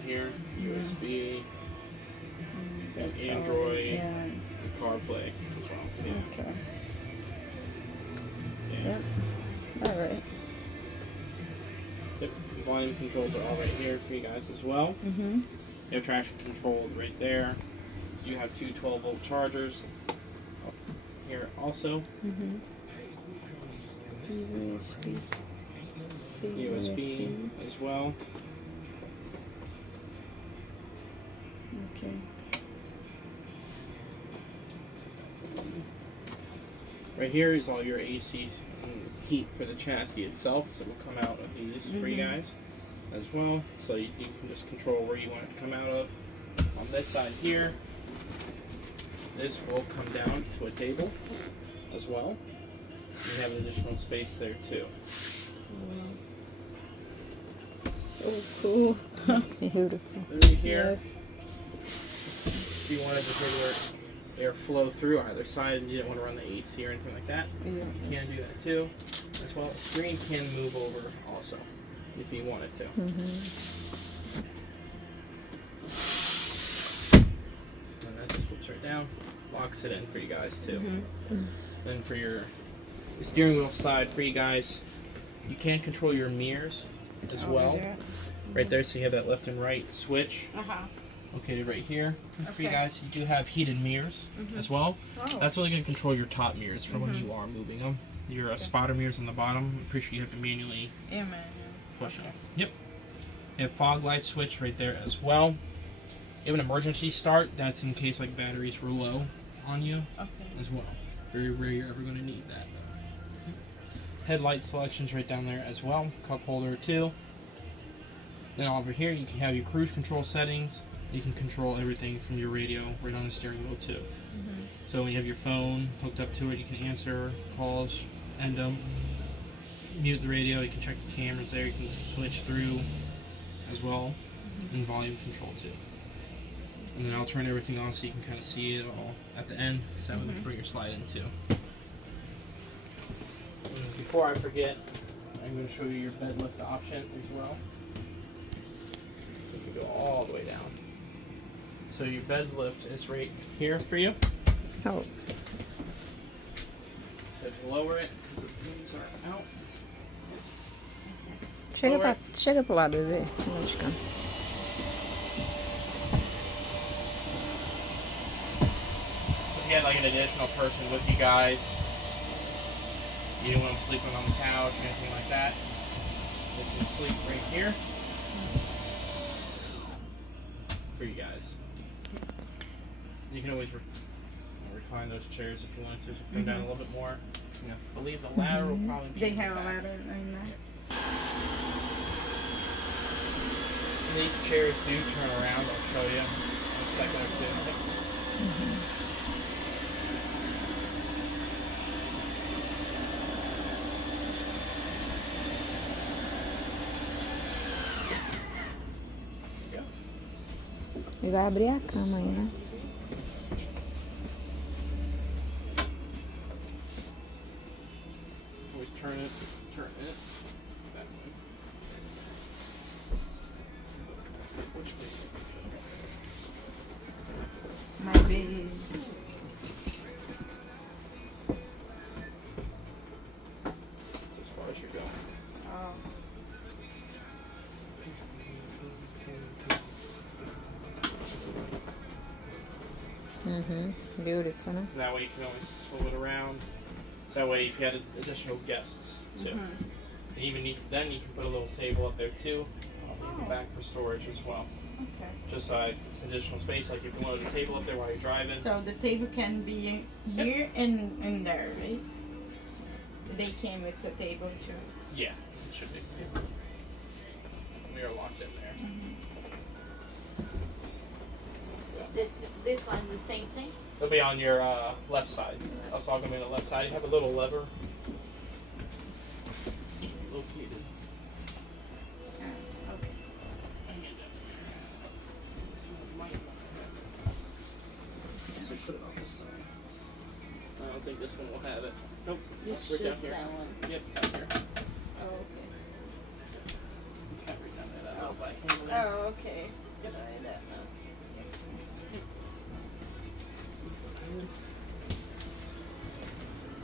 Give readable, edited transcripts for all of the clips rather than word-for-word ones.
here, USB, and That's Android, yeah. and CarPlay as well. Yeah. Okay. Yeah. Yep. All right. Yep. Volume controls are all right here for you guys as well. Mhm. You have traction control right there. You have two 12-volt chargers here also. Mhm. USB. USB as well. Okay. Right here is all your AC heat for the chassis itself, so it will come out of these for you guys as well. So you can just control where you want it to come out of. On this side here, this will come down to a table as well. You have an additional space there too. So cool. Beautiful. Through here, Yes. if you wanted to regular air flow through either side and you didn't want to run the AC or anything like that, Yeah. you can do that too. As well, the screen can move over also if you wanted to. And that just flips right down, locks it in for you guys too. Then for your steering wheel side for you guys, you can control your mirrors as well. There. Right there, so you have that left and right switch located right here. And for you Okay. guys, you do have heated mirrors as well. Oh. That's really going to control your top mirrors for when you are moving them. Your spotter mirrors on the bottom, I'm pretty sure you have to manually Yeah, man. push them. Yep. You have fog light switch right there as well. You have an emergency start. That's in case like batteries were low on you Okay. as well. Very rare you're ever going to need that. Headlight selections right down there as well. Cup holder too. Then over here you can have your cruise control settings. You can control everything from your radio right on the steering wheel too. So when you have your phone hooked up to it, you can answer calls, end them, mute the radio. You can check the cameras there. You can switch through as well, and volume control too. And then I'll turn everything on so you can kind of see it all at the end. So that way we can bring your slide in too. And before I forget, I'm going to show you your bed lift option as well. So you can go all the way down. So your bed lift is right here for you. Oh. So if you lower it, because the wings are out. Chega pro lado, bebê. Não ficar. So if you had like an additional person with you guys, you didn't want them sleeping on the couch or anything like that, they can sleep right here for you guys. You can always recline those chairs if you want to, so come down a little bit more. I believe the ladder will probably be They in the have a back. ladder in there. And these chairs do turn around. I'll show you in a second or two. E vai abrir a cama aí, né? Always turn it that way. Which way? Maybe. That's as far as you're going. Oh. Beautiful, né? That way you can always swivel it around. So that way if you had additional guests too. Even then you can put a little table up there too. In the back for storage as well. Okay. Just it's additional space, like if you wanted a table up there while you're driving. So the table can be here and there, right? They came with the table too. Yeah, it should be. We are locked in there. This one's the same thing? It'll be on your left side. That's all gonna be on the left side. You have a little lever located. Okay. So put it on this side. I don't think this one will have it. Nope. It's Right down just here. that one. Yep, down here. Oh, okay. Can't read down there. That little black handle there. Oh, okay.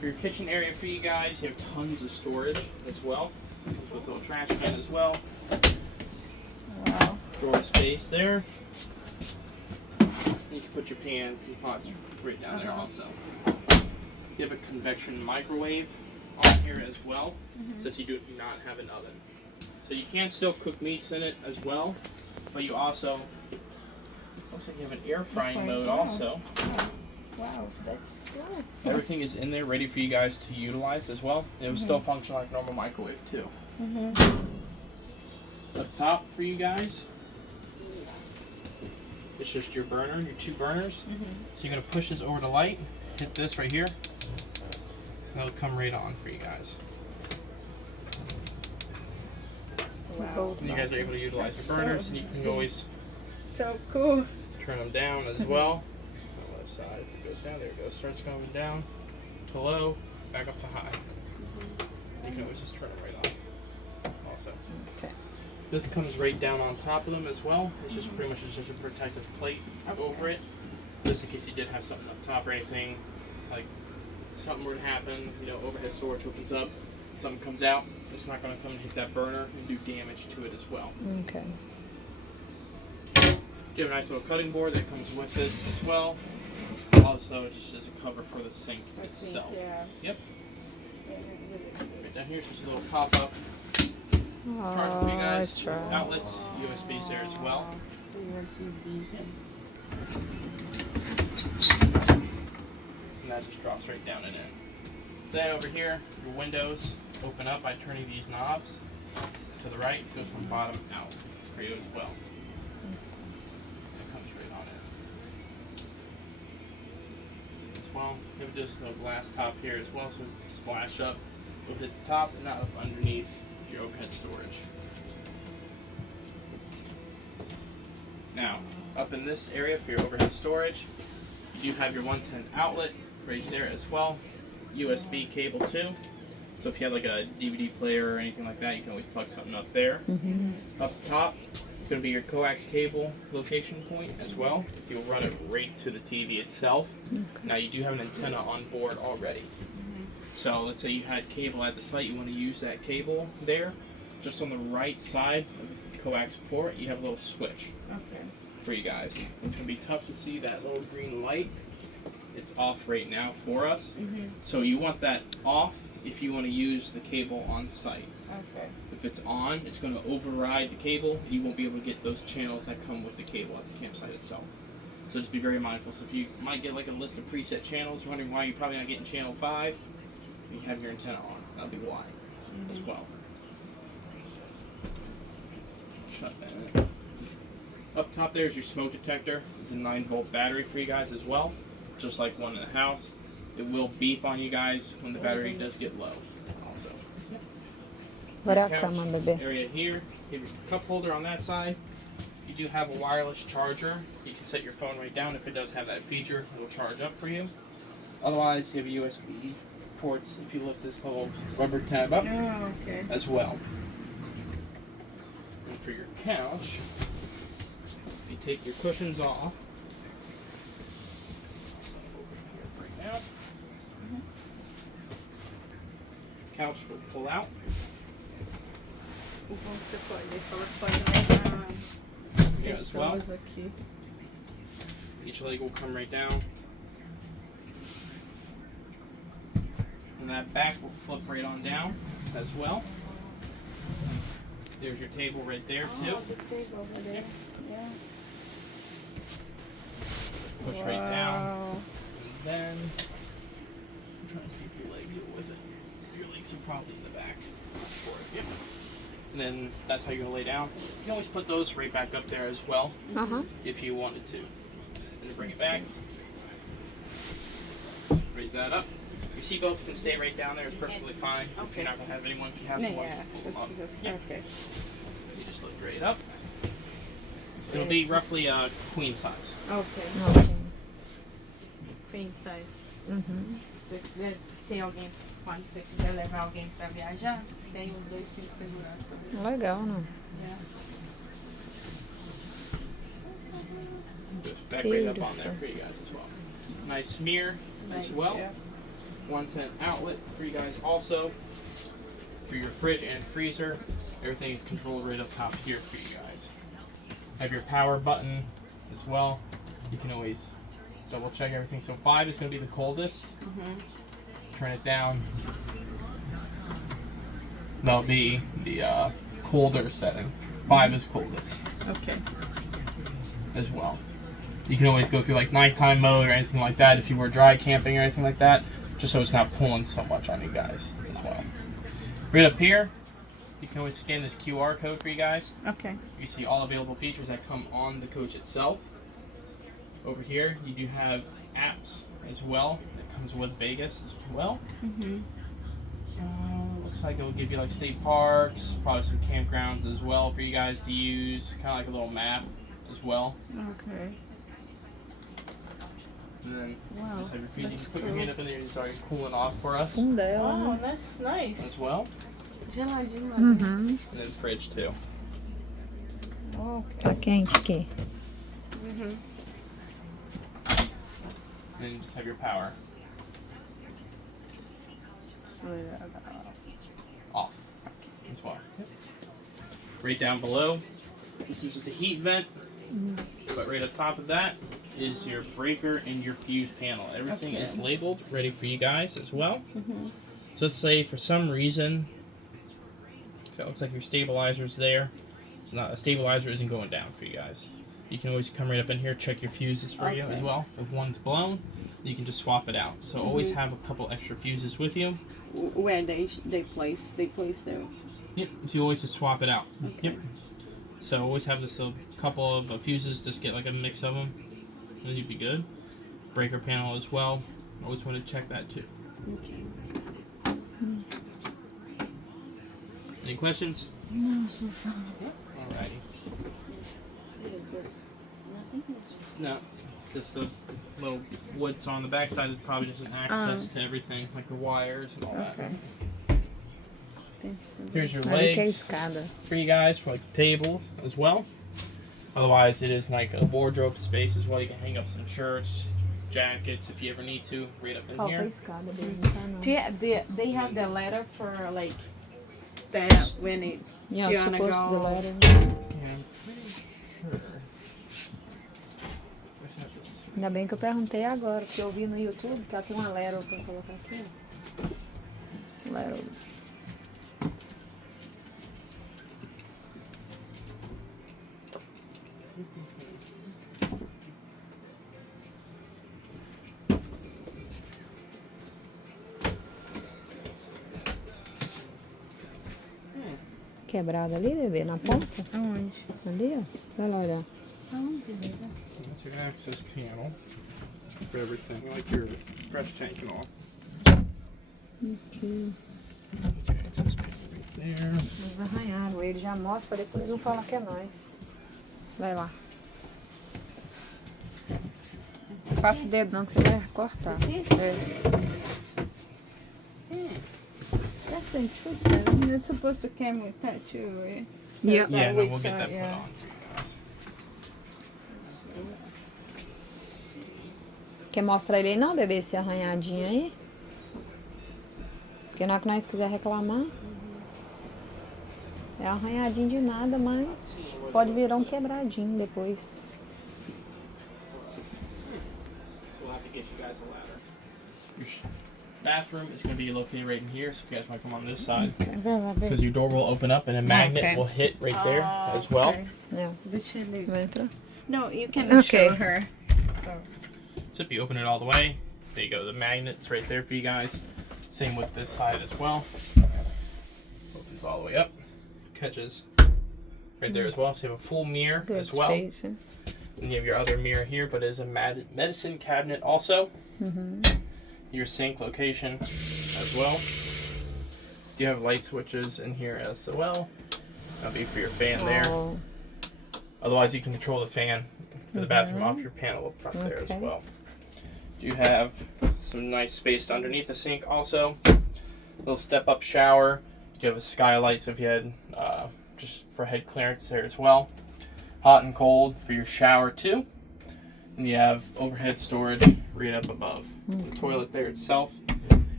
For your kitchen area for you guys, you have tons of storage as well. Comes with a little trash can as well. Wow. Drawer space there. You can put your pans and pots right down there also. You have a convection microwave on here as well, since you do not have an oven. So you can still cook meats in it as well, but you also, looks like you have an air frying mode also. Wow, that's cool. Everything is in there ready for you guys to utilize as well. It will still function like a normal microwave too. Up top for you guys, it's just your burner, your 2 burners. So you're going to push this over to light, hit this right here, and it'll come right on for you guys. Wow. And you guys are able to utilize your burners, and you can always So cool. turn them down as well. On the left side, if it goes down, there it goes. Starts going down to low, back up to high. You can always just turn them right off also. Okay. This comes right down on top of them as well. It's just pretty much just a protective plate over it, just in case you did have something up top or anything, like something were to happen, you know, overhead storage opens up, something comes out, it's not going to come and hit that burner and do damage to it as well. Okay. You have a nice little cutting board that comes with this as well. Also, just as a cover for the sink itself. Yep. Right down here is just a little pop-up charger for you guys. Outlets, USBs there as well. And that just drops right down in it. Then over here, your windows open up by turning these knobs to the right. It goes from bottom out for you as well. It comes right on it. As well, you have just a glass top here as well, so splash up will hit the top and not up underneath your overhead storage. Now, up in this area for your overhead storage, you do have your 110 outlet right there as well. USB cable too. So if you have like a DVD player or anything like that, you can always plug something up there. Up top, it's going to be your coax cable location point as well. You'll run it right to the TV itself. Now you do have an antenna on board already. So let's say you had cable at the site, you want to use that cable there. Just on the right side of the coax port, you have a little switch for you guys. It's going to be tough to see that little green light. It's off right now for us. So you want that off if you want to use the cable on site. If it's on, it's going to override the cable. You won't be able to get those channels that come with the cable at the campsite itself. So just be very mindful. So if you might get like a list of preset channels, you're wondering why you're probably not getting channel 5, you have your antenna on. That'll be why as well. Shut that. Up top there is your smoke detector. It's a 9-volt battery for you guys as well, just like one in the house. It will beep on you guys when the battery does get low also. Bora a cama, bebê. Area here, you have your cup holder on that side. You do have a wireless charger. You can set your phone right down. If it does have that feature, it will charge up for you. Otherwise, you have USB ports if you lift this little rubber tab up as well. And for your couch, you take your cushions off. Right now. Couch will pull out. Here as well. Each leg will come right down. And that back will flip right on down as well. There's your table right there too. The table over there. Yeah. Push right down. And then I'm trying to see if your legs are with it. Your legs are probably in the back for it. Yep. And then that's how you're gonna lay down. You can always put those right back up there as well if you wanted to. And then bring it back. Raise that up. Your seatbelts can stay right down there. It's perfectly fine. If you're not gonna have anyone, if you have someone, pull them up. You just lift right up. It'll be roughly a queen size. Okay. Queen size. Se você quiser ter alguém, quando você quiser levar alguém para viajar, tem os dois cintos de segurança. Legal, não? Back right up on there for you guys as well. Nice smear as well. 110 outlet for you guys also. For your fridge and freezer, everything is controlled right up top here for you guys. Have your power button as well. You can always double check everything. So 5 is going to be the coldest. Turn it down. That'll be the colder setting. 5 is coldest. Okay. As well. You can always go through like nighttime mode or anything like that if you were dry camping or anything like that, just so it's not pulling so much on you guys as well. Right up here, you can always scan this QR code for you guys. Okay. You see all available features that come on the coach itself. Over here, you do have apps as well that comes with Vegas as well. Looks like it will give you like state parks, probably some campgrounds as well for you guys to use. Kind of like a little map as well. Okay. And then Wow, just have your feet. You that's can put your cool. hand up in there and start cooling off for us Dela, Oh, né? that's nice. as well. Geladinho. Uhum. And then fridge too. Okay. Tá quente aqui. Mhm. And then just have your power So, off as well. Right down below, this is just a heat vent. But right up top of that is your breaker and your fuse panel. Everything Okay. is labeled, ready for you guys as well. So let's say for some reason, so it looks like your stabilizer's there. Not, a stabilizer isn't going down for you guys. You can always come right up in here, check your fuses for you as Okay. well. If one's blown, you can just swap it out. So always have a couple extra fuses with you. where they place them. Yep, so you always just swap it out. Okay. Yep. So always have just a couple of fuses, just get like a mix of them, and then you'd be good. Breaker panel as well. Always want to check that too. Okay. Any questions? No, so far. Alrighty. What is this? Nothing. It's just. No, just the little wood saw on the backside is probably just an access to everything, like the wires and all that. Okay. Thanks. Here's your Ali que é a legs escada. for you guys for like tables as well. Otherwise, it is like a wardrobe space as well. You can hang up some shirts, jackets if you ever need to, right up in Falta a here. escada dele, não tá não. Yeah, they have the letter for like that when it. Yeah, You wanna supposed go- the letter. Yeah, I'm pretty sure. Where's that this? Ainda bem que eu perguntei agora, porque eu vi no YouTube que ela tem uma letter pra colocar aqui. Ó. Letter. Quebrada ali, bebê, na ponta? Aonde? Ali, ó. Vai lá olhar. Aonde, bebê? That's your access panel for everything, like your fresh tank and all. Aqui. That's your access panel right there. Eles arranharam ele, já mostra pra depois não falar que é nós. Vai lá. Não passa o dedo não que você vai cortar. Aqui? É. That's interesting. It's supposed to come with that too, right? Yeah. That's Yeah, no, always, we'll get that put yeah. on for you guys. Quer mostrar ele aí não, bebê, esse arranhadinho aí? Porque na hora que nós quiser reclamar, é arranhadinho de nada, mas pode virar um quebradinho depois. So we'll have to get you guys a ladder. Your bathroom is going to be located right in here, so if you guys want to come on this side, because your door will open up and a magnet Okay. will hit right there as well. Okay. É, Deixa ele. vai entrar. No, you can Okay. show her. So. So if you open it all the way, there you go. The magnet's right there for you guys. Same with this side as well. Opens all the way up. Catches right there as well. So you have a full mirror Good as well. space. Hein? And you have your other mirror here, but it is a medicine cabinet also. Your sink location as well. You have light switches in here as well. That'll be for your fan there. Oh, Otherwise, you can control the fan for the bathroom off your panel up front there as Okay. well. You have some nice space underneath the sink also. Little step-up shower. You have a skylight, so if you had just for head clearance there as well. Hot and cold for your shower too. And you have overhead storage right up above the toilet there itself.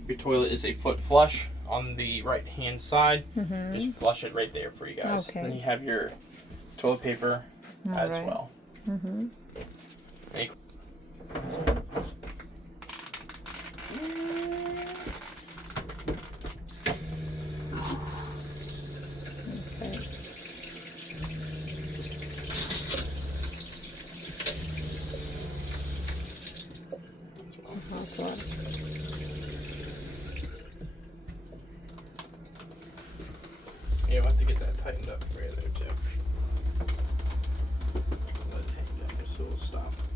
Your toilet is a foot flush on the right hand side. Mm-hmm. Just flush it right there for you guys. Okay. Then you have your toilet paper as Alright. well. Mm-hmm. Any- Okay. Hot water. Yeah, we'll have to get that tightened up for you there too. Let it hang down there so it'll stop.